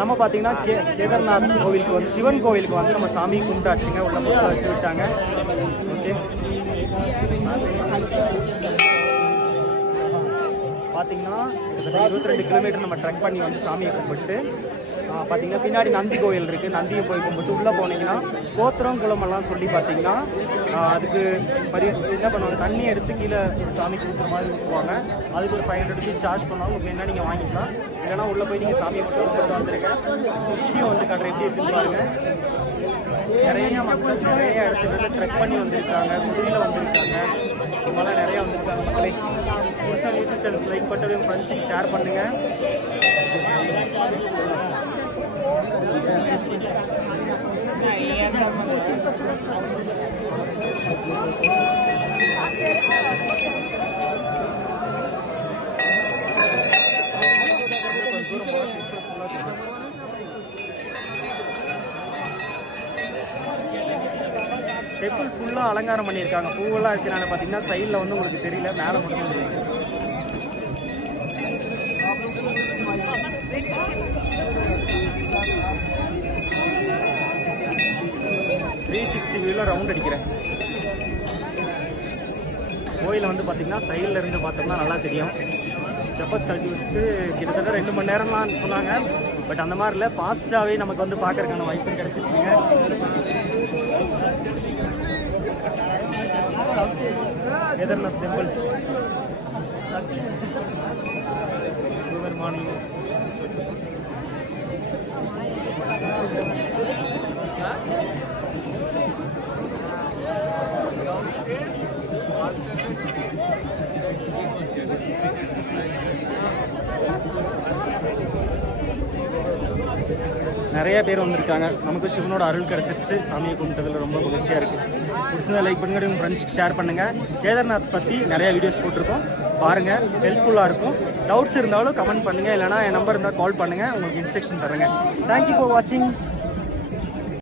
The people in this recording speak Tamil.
நம்ம பார்த்தீங்கன்னா கேதார்நாத் கோவிலுக்கு வந்து சிவன் கோவிலுக்கு வந்து நம்ம சாமி கும்பிட்டாச்சுங்க. உள்ள முட்டை வச்சு விட்டாங்க. ஓகே, பார்த்தீங்கன்னா கிட்டத்தட்ட 22 கிலோமீட்டர் நம்ம ட்ரெக் பண்ணி வந்து சாமியை கும்பிட்டு பார்த்தீங்கன்னா பின்னாடி நந்தி கோயில் இருக்குது. நந்தியை போய் கும்பிட்டு உள்ளே போனீங்கன்னா கோத்திரம் குளமெல்லாம் சொல்லி பார்த்தீங்கன்னா அதுக்கு என்ன பண்ணுவாங்க, தண்ணி எடுத்து கீழே சாமி கும்பிட்ற மாதிரி ஊற்றுவாங்க. அதுக்கு ஒரு 500 rupees சார்ஜ் பண்ணுவாங்க. உங்களுக்கு என்ன நீங்கள் வாங்கிக்கலாம். இல்லைனா உள்ளே போய் நீங்கள் சாமியை மட்டும் கும்பிட்டு வந்துருக்கேன். சுற்றியும் வந்து கடை எப்படி இருக்குன்னு பாருங்கள். நிறைய மக்கள் நிறைய இடத்துல ட்ரெக் பண்ணி வந்திருக்காங்க, குதிரையில் வந்திருக்காங்க, இவங்கெல்லாம் நிறையா வந்திருக்காங்க. மக்களை புதுசாக யூடியூப் சேனல்ஸ் லைக் பண்ணிட்டு உங்கள் ஃப்ரெண்ட்ஸுக்கு ஷேர் பண்ணுங்கள். டெம்பிள் ஃபுல்லாக அலங்காரம் பண்ணியிருக்காங்க. பூவெல்லாம் இருக்கிறனால பார்த்தீங்கன்னா சைடில் வந்து உங்களுக்கு தெரியல, மேலே மட்டும் தெரியும். ரவுண்ட் அடிக்கிறேன். கோயிலை வந்து பார்த்தீங்கன்னா சைடில் இருந்து பார்த்தோம்னா நல்லா தெரியும். செப்பல்ஸ் கழட்டி விட்டு கிட்டத்தட்ட 2 மணி நேரம்லாம் சொன்னாங்க. பட் அந்த மாதிரி இல்லை, ஃபாஸ்ட்டாகவே நமக்கு வந்து பார்க்கறதுக்கான வாய்ப்பும் கிடைச்சிருக்குங்க. Kedarnath temple good morning. நிறைய பேர் வந்திருக்காங்க. நமக்கு சிவனோட அருள் கிடச்சிருச்சு. சாமியை கும்பிட்டதில் ரொம்ப மகிழ்ச்சியாக இருக்குது. பிடிச்சதை லைக் பண்ணுங்கள், உங்கள் ஃப்ரெண்ட்ஸுக்கு ஷேர் பண்ணுங்கள். கேதார்நாத் பற்றி நிறைய வீடியோஸ் போட்டிருக்கோம், பாருங்கள், ஹெல்ப்ஃபுல்லாக இருக்கும். டவுட்ஸ் இருந்தாலும் கமெண்ட் பண்ணுங்கள், இல்லைனா என் நம்பர் இருந்தால் கால் பண்ணுங்கள், உங்களுக்கு இன்ஸ்ட்ரக்ஷன் தரேங்க. தேங்க்யூ ஃபார் வாட்சிங்.